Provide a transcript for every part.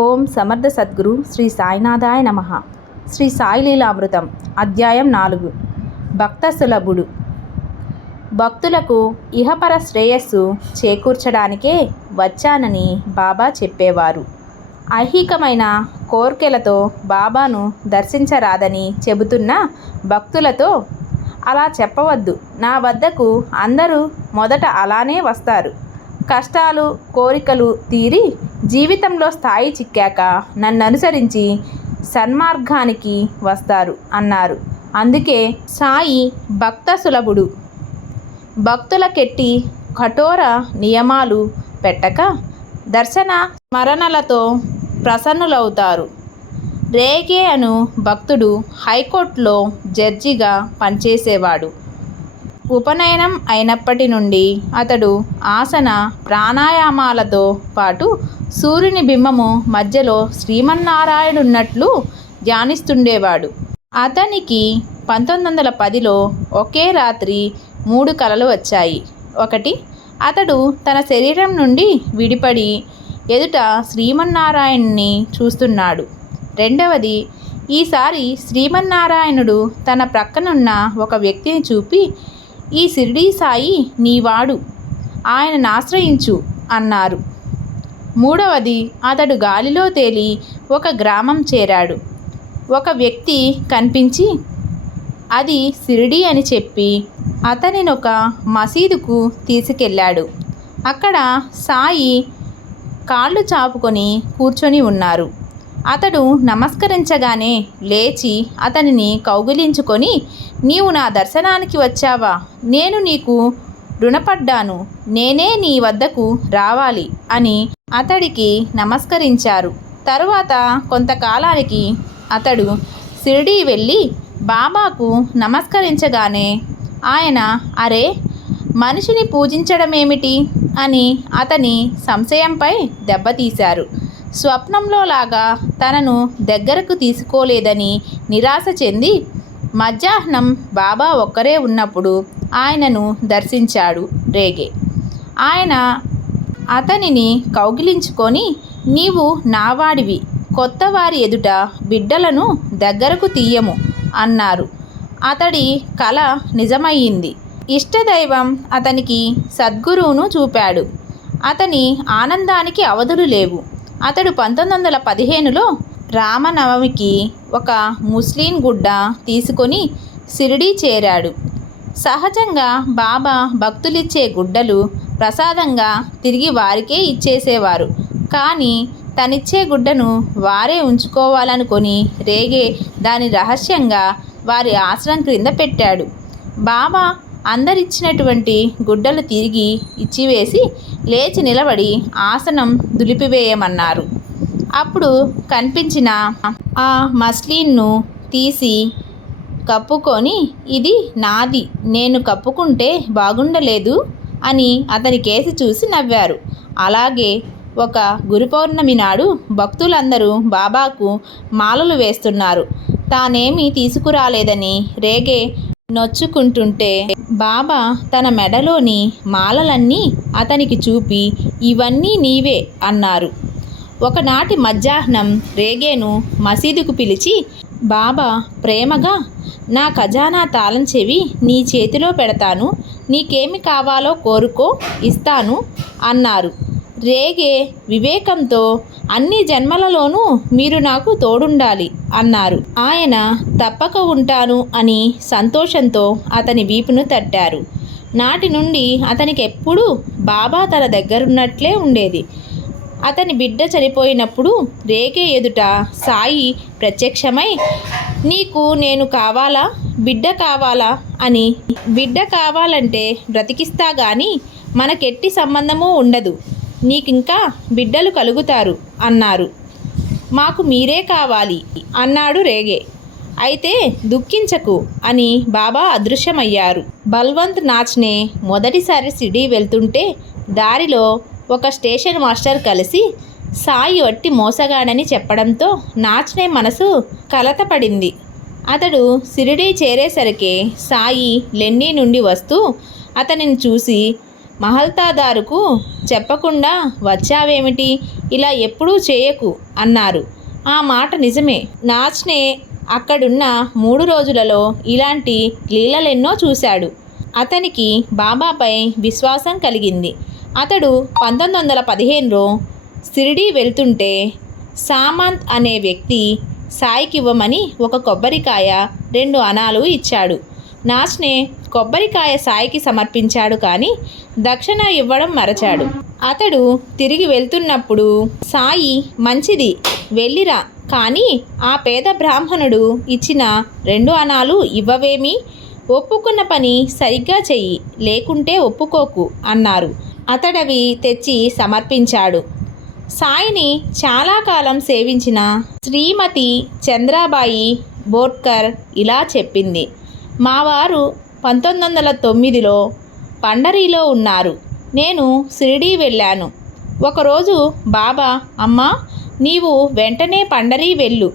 ఓం సమర్థ సద్గురు శ్రీ సాయినాథాయ నమ. శ్రీ సాయిలీలామృతం అధ్యాయం నాలుగు. భక్త సులభుడు భక్తులకు ఇహపర శ్రేయస్సు చేకూర్చడానికే వచ్చానని బాబా చెప్పేవారు. ఐహికమైన కోర్కెలతో బాబాను దర్శించరాదని చెబుతున్న భక్తులతో అలా చెప్పవద్దు. నా వద్దకు అందరూ మొదట అలానే వస్తారు. కష్టాలు కోరికలు తీరి జీవితంలో స్థాయి చిక్కాక నన్ను అనుసరించి సన్మార్గానికి వస్తారు అన్నారు. అందుకే సాయి భక్త సులభుడు. భక్తులకెట్టి కఠోర నియమాలు పెట్టక దర్శన స్మరణలతో ప్రసన్నులవుతారు. రేగే అను భక్తుడు హైకోర్టులో జడ్జిగా పనిచేసేవాడు. ఉపనయనం అయినప్పటి నుండి అతడు ఆసన ప్రాణాయామాలతో పాటు సూర్యుని బింబము మధ్యలో శ్రీమన్నారాయణున్నట్లు ధ్యానిస్తుండేవాడు. అతనికి పంతొమ్మిది వందల పదిలో ఒకే రాత్రి మూడు కలలు వచ్చాయి. ఒకటి అతడు తన శరీరం నుండి విడిపడి ఎదుట శ్రీమన్నారాయణ్ణి చూస్తున్నాడు. రెండవది ఈసారి శ్రీమన్నారాయణుడు తన ప్రక్కనున్న ఒక వ్యక్తిని చూపి ఈ షిరిడీ సాయి నీవాడు. ఆయనను ఆశ్రయించు అన్నారు. మూడవది అతడు గాలిలో తేలి ఒక గ్రామం చేరాడు. ఒక వ్యక్తి కనిపించి అది షిరిడీ అని చెప్పి అతనిని ఒక మసీదుకు తీసుకెళ్ళాడు. అక్కడ సాయి కాళ్ళు చాపుకొని కూర్చొని ఉన్నారు. అతడు నమస్కరించగానే లేచి అతనిని కౌగిలించుకొని నీవు నా దర్శనానికి వచ్చావా? నేను నీకు రుణపడ్డాను. నేనే నీ వద్దకు రావాలి అని అతడికి నమస్కరించారు. తరువాత కొంతకాలానికి అతడు షిరిడీ వెళ్ళి బాబాకు నమస్కరించగానే ఆయన అరే మనిషిని పూజించడమేమిటి? అని అతని సంశయంపై దెబ్బతీశారు. స్వప్నంలో లాగా తనను దగ్గరకు తీసుకోలేదని నిరాశ చెంది మధ్యాహ్నం బాబా ఒక్కరే ఉన్నప్పుడు ఆయనను దర్శించాడు రేగే. ఆయన అతనిని కౌగిలించుకొని నీవు నావాడివి కొత్త వారి ఎదుట బిడ్డలను దగ్గరకు తీయము అన్నారు. అతడి కల నిజమయ్యింది. ఇష్టదైవం అతనికి సద్గురువును చూపాడు. అతని ఆనందానికి అవధులు లేవు. అతడు పంతొమ్మిది వందల పదిహేనులో రామనవమికి ఒక ముస్లిం గుడ్డ తీసుకొని షిరిడీ చేరాడు. సహజంగా బాబా భక్తులిచ్చే గుడ్డలు ప్రసాదంగా తిరిగి వారికే ఇచ్చేసేవారు. కానీ తనిచ్చే గుడ్డను వారే ఉంచుకోవాలనుకొని రేగే దాని రహస్యంగా వారి ఆశ్రమం క్రింద పెట్టాడు. బాబా అందరిచ్చినటువంటి గుడ్డలు తిరిగి ఇచ్చివేసి లేచి నిలబడి ఆసనం దులిపివేయమన్నారు. అప్పుడు కనిపించిన ఆ మస్లిన్ను తీసి కప్పుకొని ఇది నాది నేను కప్పుకుంటే బాగుండలేదు అని అతని కేసి చూసి నవ్వారు. అలాగే ఒక గురు పౌర్ణమి నాడు భక్తులందరూ బాబాకు మాలలు వేస్తున్నారు. తానేమీ తీసుకురాలేదని రేగే నొచ్చుకుంటుంటే బాబా తన మెడలోని మాలలన్నీ అతనికి చూపి ఇవన్నీ నీవే అన్నారు. ఒకనాటి మధ్యాహ్నం రేగేను మసీదుకు పిలిచి బాబా ప్రేమగా నా ఖజానా తాళం చెవి నీ చేతిలో పెడతాను నీకేమి కావాలో కోరుకో ఇస్తాను అన్నారు. రేగే వివేకంతో అన్ని జన్మలలోనూ మీరు నాకు తోడుండాలి అన్నారు. ఆయన తప్పక ఉంటాను అని సంతోషంతో అతని వీపును తట్టారు. నాటి నుండి అతనికి ఎప్పుడూ బాబా తన దగ్గరున్నట్లే ఉండేది. అతని బిడ్డ చనిపోయినప్పుడు రేగే ఎదుట సాయి ప్రత్యక్షమై నీకు నేను కావాలా? బిడ్డ కావాలా? అని బిడ్డ కావాలంటే బ్రతికిస్తా గాని మనకెట్టి సంబంధము ఉండదు. నీకింకా బిడ్డలు కలుగుతారు అన్నారు. మాకు మీరే కావాలి అన్నాడు రేగే. అయితే దుఃఖించకు అని బాబా అదృశ్యమయ్యారు. బల్వంత్ నాచ్నే మొదటిసారి సిడీ వెళ్తుంటే దారిలో ఒక స్టేషన్ మాస్టర్ కలిసి సాయి వట్టి మోసగాడని చెప్పడంతో నాచ్నే మనసు కలతపడింది. అతడు సిరిడీ చేరేసరికి సాయి లెన్నీ నుండి వస్తూ అతనిని చూసి మహల్తాదారుకు చెప్పకుండా వచ్చావేమిటి? ఇలా ఎప్పుడూ చేయకు అన్నారు. ఆ మాట నిజమే. నాచ్నే అక్కడున్న మూడు రోజులలో ఇలాంటి లీలలెన్నో చూశాడు. అతనికి బాబాపై విశ్వాసం కలిగింది. అతడు పంతొమ్మిది వందల పదిహేనులో షిరిడీ వెళ్తుంటే సామంత్ అనే వ్యక్తి సాయికివ్వమని ఒక కొబ్బరికాయ రెండు అనాలు ఇచ్చాడు. నాచ్నే కొబ్బరికాయ సాయికి సమర్పించాడు కానీ దక్షిణ ఇవ్వడం మరచాడు. అతడు తిరిగి వెళ్తున్నప్పుడు సాయి మంచిది వెళ్ళిరా కానీ ఆ పేద బ్రాహ్మణుడు ఇచ్చిన రెండు అనాలు ఇవ్వవేమి? ఒప్పుకున్న పని సరిగ్గా చెయ్యి లేకుంటే ఒప్పుకోకు అన్నారు. అతడవి తెచ్చి సమర్పించాడు. సాయిని చాలా కాలం సేవించిన శ్రీమతి చంద్రాబాయి బోట్కర్ ఇలా చెప్పింది. మా వారు పంతొమ్మిది వందల తొమ్మిదిలో పండరీలో ఉన్నారు. నేను షిరిడీ వెళ్ళాను. ఒకరోజు బాబా అమ్మా నీవు వెంటనే పండరీ వెళ్ళు.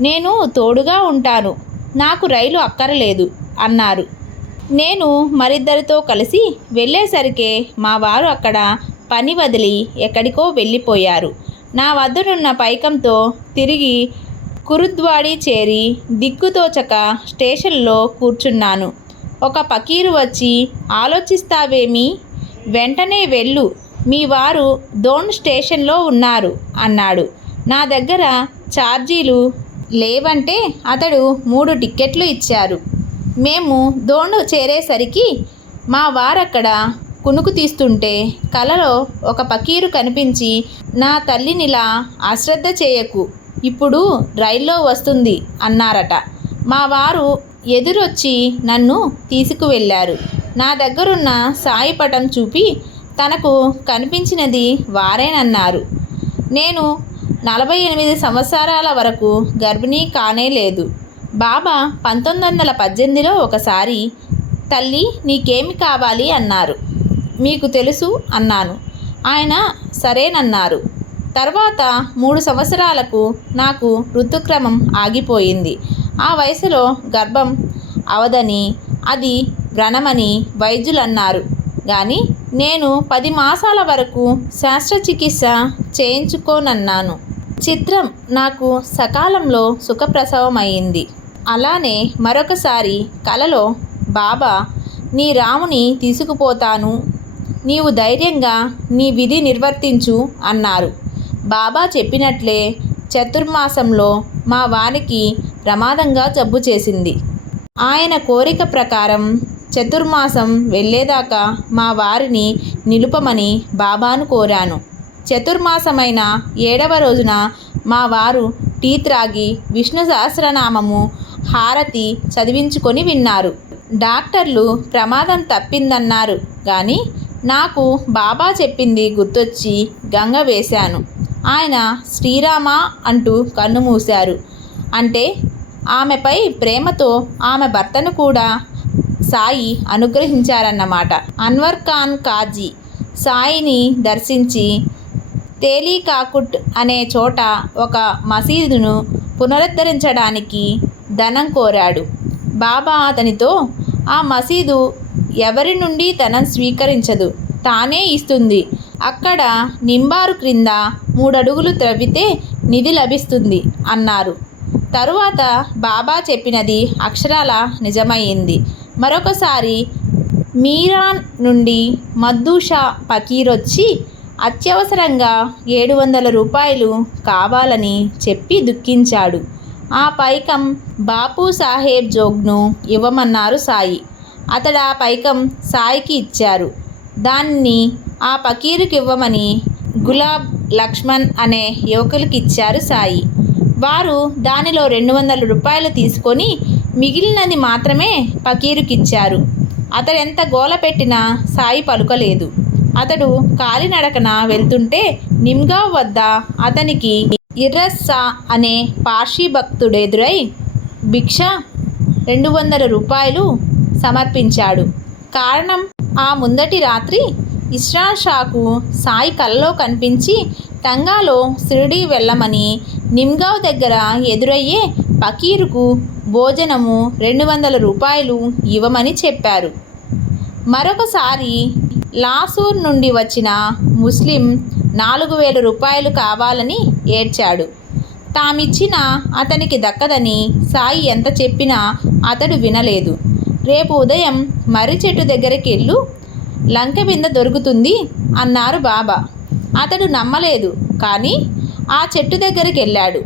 నేను తోడుగా ఉంటాను. నాకు రైలు అక్కరలేదు అన్నారు. నేను మరిద్దరితో కలిసి వెళ్ళేసరికే మా వారు అక్కడ పని వదిలి ఎక్కడికో వెళ్ళిపోయారు. నా వద్దనున్న పైకంతో తిరిగి కురుద్వాడి చేరి దిక్కుతోచక స్టేషన్లో కూర్చున్నాను. ఒక పకీరు వచ్చి ఆలోచిస్తావేమి? వెంటనే వెళ్ళు. మీ వారు దోన్ స్టేషన్లో ఉన్నారు అన్నాడు. నా దగ్గర ఛార్జీలు లేవంటే అతడు మూడు టిక్కెట్లు ఇచ్చారు. మేము దోణ్ చేరేసరికి మా వారక్కడ కునుకు తీస్తుంటే కలలో ఒక పకీరు కనిపించి నా తల్లినిలా అశ్రద్ధ చేయకు. ఇప్పుడు రైల్లో వస్తుంది అన్నారట. మా వారు ఎదురొచ్చి నన్ను తీసుకువెళ్ళారు. నా దగ్గరున్న సాయి పటం చూపి తనకు కనిపించినది వారేనన్నారు. నేను నలభై ఎనిమిది సంవత్సరాల వరకు గర్భిణీ కానే లేదు. బాబా పంతొమ్మిది వందల పద్దెనిమిదిలో ఒకసారి తల్లి నీకేమి కావాలి? అన్నారు. మీకు తెలుసు అన్నాను. ఆయన సరేనన్నారు. తర్వాత మూడు సంవత్సరాలకు నాకు ఋతుక్రమం ఆగిపోయింది. ఆ వయసులో గర్భం అవదని అది వ్రణమని వైద్యులు అన్నారు కానీ నేను పది మాసాల వరకు శస్త్రచికిత్స చేయించుకోనన్నాను. చిత్రం నాకు సకాలంలో సుఖప్రసవం అయింది అలానే మరొకసారి కలలో బాబా నీ రాముని తీసుకుపోతాను. నీవు ధైర్యంగా నీ విధి నిర్వర్తించు అన్నారు. బాబా చెప్పినట్లే చతుర్మాసంలో మా వారికి ప్రమాదంగా జబ్బు చేసింది. ఆయన కోరిక ప్రకారం చతుర్మాసం వెళ్ళేదాకా మా వారిని నిలుపమని బాబాను కోరాను. చతుర్మాసమైన ఏడవ రోజున మా వారు టీ త్రాగి విష్ణు సహస్రనామము హారతి చదివించుకొని విన్నారు. డాక్టర్లు ప్రమాదం తప్పిందన్నారు. కానీ నాకు బాబా చెప్పింది గుర్తొచ్చి గంగ వేశాను. ఆయన శ్రీరామ అంటూ కన్ను మూశారు. అంటే ఆమెపై ప్రేమతో ఆమె భర్తను కూడా సాయి అనుగ్రహించారన్నమాట. అన్వర్ ఖాన్ కాజీ సాయిని దర్శించి తేలీకాకుట్ అనే చోట ఒక మసీదును పునరుద్ధరించడానికి ధనం కోరాడు. బాబా అతనితో ఆ మసీదు ఎవరి నుండి ధనం స్వీకరించదు తానే ఇస్తుంది అక్కడ నింబారు క్రింద మూడడుగులు త్రవ్వితే నిధి లభిస్తుంది అన్నారు. తరువాత బాబా చెప్పినది అక్షరాల నిజమయ్యింది మరొకసారి మీరాన్ నుండి మద్దూషా పకీరొచ్చి అత్యవసరంగా ఏడు వందల రూపాయలు కావాలని చెప్పి దుఃఖించాడు. ఆ పైకం బాపు సాహెబ్ జోగ్ను ఇవ్వమన్నారు సాయి. అతడు ఆ పైకం సాయికి ఇచ్చారు. దాన్ని ఆ పకీరుకి ఇవ్వమని గులాబ్ లక్ష్మణ్ అనే యువకులకి ఇచ్చారు సాయి. వారు దానిలో రెండు వందల రూపాయలు తీసుకొని మిగిలినది మాత్రమే పకీరుకిచ్చారు. అతడు ఎంత గోల పెట్టినా సాయి పలుకలేదు. అతడు కాలినడకన వెళ్తుంటే నిమ్గావ్ వద్ద అతనికి ఇర్రస్సా అనే పార్షీ భక్తుడెదురై భిక్ష రెండు వందల రూపాయలు సమర్పించాడు. కారణం ఆ ముందటి రాత్రి ఇష్రాన్ షాకు సాయి కలలో కనిపించి టంగాలో షిరిడీ వెళ్ళమని నిమ్గావ్ దగ్గర ఎదురయ్యే పకీరుకు భోజనము రెండు వందల రూపాయలు ఇవ్వమని చెప్పారు. మరొకసారి లాసూర్ నుండి వచ్చిన ముస్లిం నాలుగు వేల రూపాయలు కావాలని ఏడ్చాడు. తామిచ్చిన అతనికి దక్కదని సాయి ఎంత చెప్పినా అతడు వినలేదు. రేపు ఉదయం మర్రి చెట్టు దగ్గరికి వెళ్ళు. లంక బింద దొరుకుతుంది అన్నారు బాబా. అతడు నమ్మలేదు కానీ ఆ చెట్టు దగ్గరికి వెళ్ళాడు.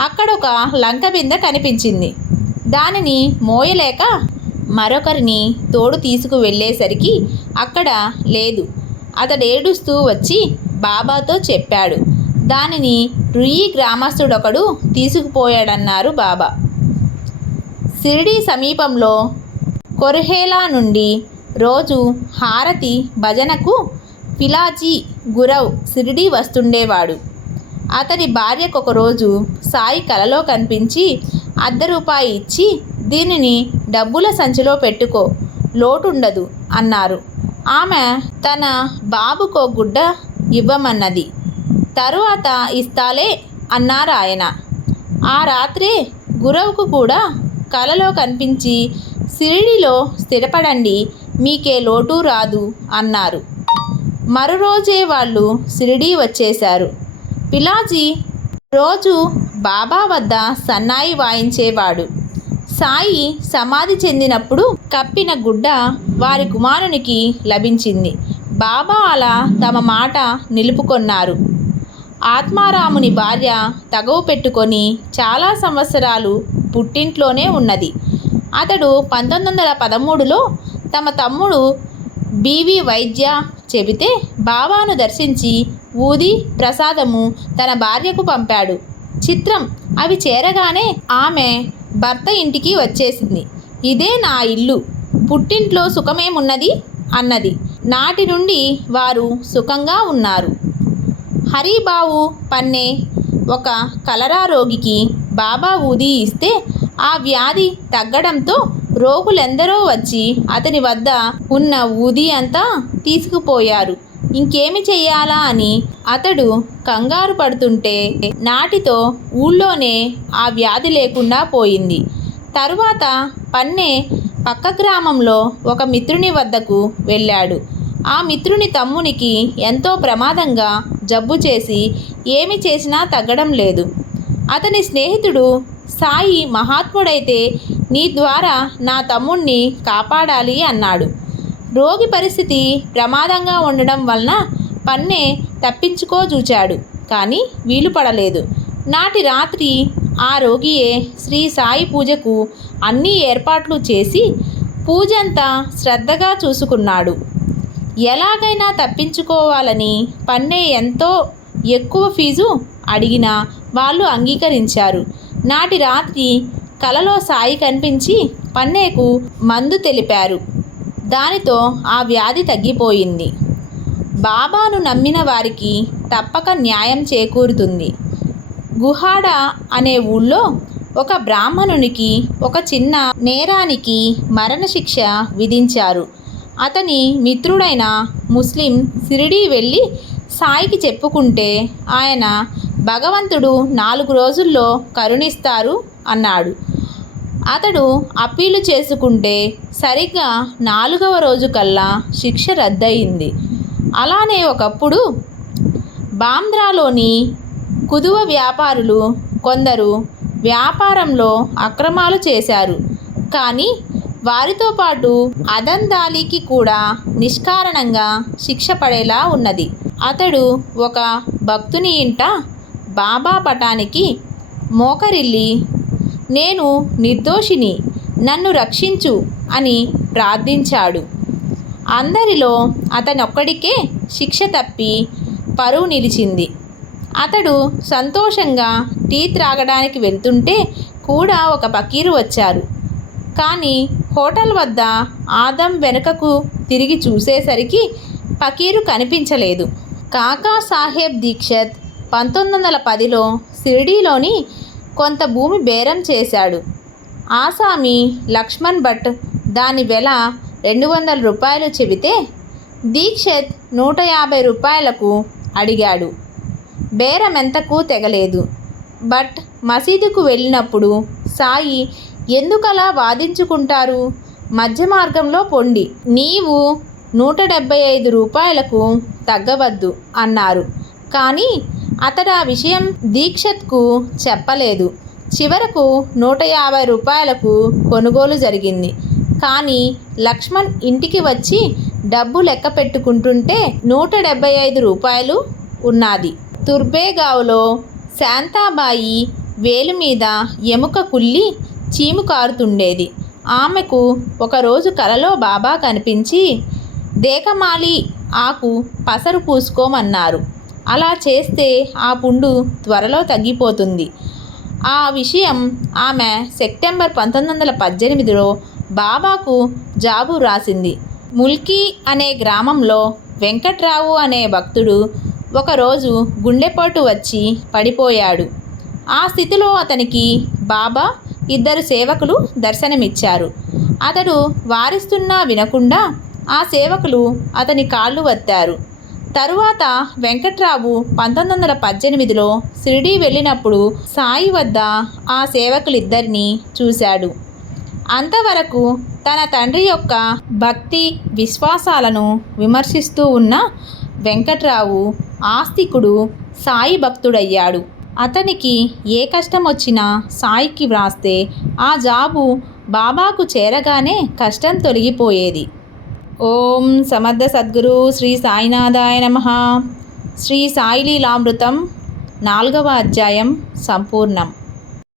అక్కడ ఒక లంక బింద కనిపించింది. దానిని మోయలేక మరొకరిని తోడు తీసుకు వెళ్ళేసరికి అక్కడ లేదు. అతడు ఏడుస్తూ వచ్చి బాబాతో చెప్పాడు. దానిని రుయి గ్రామస్తుడొకడు తీసుకుపోయాడన్నారు బాబా. షిరిడీ సమీపంలో కొర్హేలా నుండి రోజు హారతి భజనకు పిలాజీ గురవ్ షిరిడీ వస్తుండేవాడు. అతని భార్యకు ఒకరోజు సాయి కలలో కనిపించి అర్ధ రూపాయి ఇచ్చి దీనిని డబ్బుల సంచిలో పెట్టుకో లోటుండదు అన్నారు. ఆమె తన బాబుకో గుడ్డ ఇవ్వమన్నది. తరువాత ఇస్తాలే అన్నారు ఆయన ఆ రాత్రే గురవుకు కూడా కలలో కనిపించి సిరిడిలో స్థిరపడండి మీకే లోటు రాదు అన్నారు. మరో రోజే వాళ్ళు షిరిడీ వచ్చేశారు. పిలాజీ రోజు బాబా వద్ద సన్నాయి వాయించేవాడు. సాయి సమాధి చెందినప్పుడు కప్పిన గుడ్డ వారి కుమారునికి లభించింది. బాబా అలా తమ మాట నిలుపుకొన్నారు. ఆత్మారాముని భార్య తగవు పెట్టుకొని చాలా సంవత్సరాలు పుట్టింట్లోనే ఉన్నది. అతడు పంతొమ్మిది వందల పదమూడులో తమ తమ్ముడు బీవి వైద్య చెబితే బాబాను దర్శించి ఊది ప్రసాదము తన భార్యకు పంపాడు. చిత్రం అవి చేరగానే ఆమె భర్త ఇంటికి వచ్చేసింది. ఇదే నా ఇల్లు. పుట్టింట్లో సుఖమేమున్నది? అన్నది. నాటి నుండి వారు సుఖంగా ఉన్నారు. హరిబావు పన్నే ఒక కలరా రోగికి బాబా ఊది ఇస్తే ఆ వ్యాధి తగ్గడంతో రోగులెందరో వచ్చి అతని వద్ద ఉన్న ఊది అంతా తీసుకుపోయారు. ఇంకేమి చెయ్యాలా అని అతడు కంగారు పడుతుంటే నాటితో ఊళ్ళోనే ఆ వ్యాధి లేకుండా పోయింది. తరువాత పన్నే పక్క గ్రామంలో ఒక మిత్రుని వద్దకు వెళ్ళాడు. ఆ మిత్రుని తమ్మునికి ఎంతో ప్రమాదంగా జబ్బు చేసి ఏమి చేసినా తగ్గడం లేదు. అతని స్నేహితుడు సాయి మహాత్ముడైతే నీ ద్వారా నా తమ్ముణ్ణి కాపాడాలి అన్నాడు. రోగి పరిస్థితి ప్రమాదంగా ఉండడం వలన పన్నే తప్పించుకోజూచాడు కానీ వీలు పడలేదు. నాటి రాత్రి ఆ రోగియే శ్రీ సాయి పూజకు అన్ని ఏర్పాట్లు చేసి పూజంతా శ్రద్ధగా చూసుకున్నాడు. ఎలాగైనా తప్పించుకోవాలని పన్నే ఎంతో ఎక్కువ ఫీజు అడిగినా వాళ్ళు అంగీకరించారు. నాటి రాత్రి కలలో సాయి కనిపించి పన్నేకు మందు తెలిపారు. దానితో ఆ వ్యాధి తగ్గిపోయింది. బాబాను నమ్మిన వారికి తప్పక న్యాయం చేకూరుతుంది. గుహాడ అనే ఊళ్ళో ఒక బ్రాహ్మణునికి ఒక చిన్న నేరానికి మరణశిక్ష విధించారు. అతని మిత్రుడైన ముస్లిం సిరిడి వెళ్ళి సాయికి చెప్పుకుంటే ఆయన భగవంతుడు నాలుగు రోజుల్లో కరుణిస్తారు అన్నాడు. అతడు అప్పీలు చేసుకుంటే సరిగ్గా నాలుగవ రోజు కల్లా శిక్ష రద్దయింది. అలానే ఒకప్పుడు బాంద్రాలోని కుదువ వ్యాపారులు కొందరు వ్యాపారంలో అక్రమాలు చేశారు. కానీ వారితో పాటు అదందాలీకి కూడా నిష్కారణంగా శిక్ష పడేలా ఉన్నది. అతడు ఒక భక్తుని ఇంట బాబా పటానికి మోకరిల్లి నేను నిర్దోషిని నన్ను రక్షించు అని ప్రార్థించాడు. అందరిలో అతనొక్కడికే శిక్ష తప్పి పరువు నిలిచింది. అతడు సంతోషంగా టీ త్రాగడానికి వెళ్తుంటే కూడా ఒక పకీరు వచ్చారు. కానీ హోటల్ వద్ద ఆదం వెనుకకు తిరిగి చూసేసరికి పకీరు కనిపించలేదు. కాకా సాహెబ్ దీక్షత్ పంతొమ్మిది వందల పదిలో షిరిడీలోని కొంత భూమి బేరం చేశాడు. ఆసామి లక్ష్మణ్ భట్ దాని వెల రెండు వందల రూపాయలు చెబితే దీక్షిత్ నూట యాభై రూపాయలకు అడిగాడు. బేరం ఎంతకు తెగలేదు. బట్ మసీదుకు వెళ్ళినప్పుడు సాయి ఎందుకలా వాదించుకుంటారు? మధ్య మార్గంలో పొండి. నీవు నూట డెబ్బై ఐదు రూపాయలకు తగ్గవద్దు అన్నారు. కానీ అతడు ఆ విషయం దీక్షత్కు చెప్పలేదు. చివరకు నూట యాభై రూపాయలకు కొనుగోలు జరిగింది. కానీ లక్ష్మణ్ ఇంటికి వచ్చి డబ్బు లెక్క పెట్టుకుంటుంటే నూట డెబ్బై ఐదు రూపాయలు ఉన్నది. తుర్బేగావ్లో శాంతాబాయి వేలు మీద ఎముక కుల్లి చీము కారుతుండేది. ఆమెకు ఒకరోజు కలలో బాబా కనిపించి దేకమాలి ఆకు పసరు పూసుకోమన్నారు. అలా చేస్తే ఆ పుండు త్వరలో తగ్గిపోతుంది. ఆ విషయం ఆమె సెప్టెంబర్ పంతొమ్మిది వందల పద్దెనిమిదిలో బాబాకు జాబు రాసింది. ముల్కీ అనే గ్రామంలో వెంకట్రావు అనే భక్తుడు ఒకరోజు గుండెపోటు వచ్చి పడిపోయాడు. ఆ స్థితిలో అతనికి బాబా ఇద్దరు సేవకులు దర్శనమిచ్చారు. అతడు వారిస్తున్నా వినకుండా ఆ సేవకులు అతని కాళ్ళు వత్తారు. తరువాత వెంకట్రావు పంతొమ్మిది వందల పద్దెనిమిదిలో షిరిడీ వెళ్ళినప్పుడు సాయి వద్ద ఆ సేవకులిద్దరినీ చూశాడు. అంతవరకు తన తండ్రి యొక్క భక్తి విశ్వాసాలను విమర్శిస్తూ ఉన్న వెంకట్రావు ఆస్తికుడు సాయి భక్తుడయ్యాడు. అతనికి ఏ కష్టం వచ్చినా సాయికి వ్రాస్తే ఆ జాబు బాబాకు చేరగానే కష్టం తొలగిపోయేది. ఓం సమర్థ సద్గురు శ్రీ సాయినాథాయ నమ. శ్రీ సాయిలీలామృతం నాలుగవ అధ్యాయం సంపూర్ణం.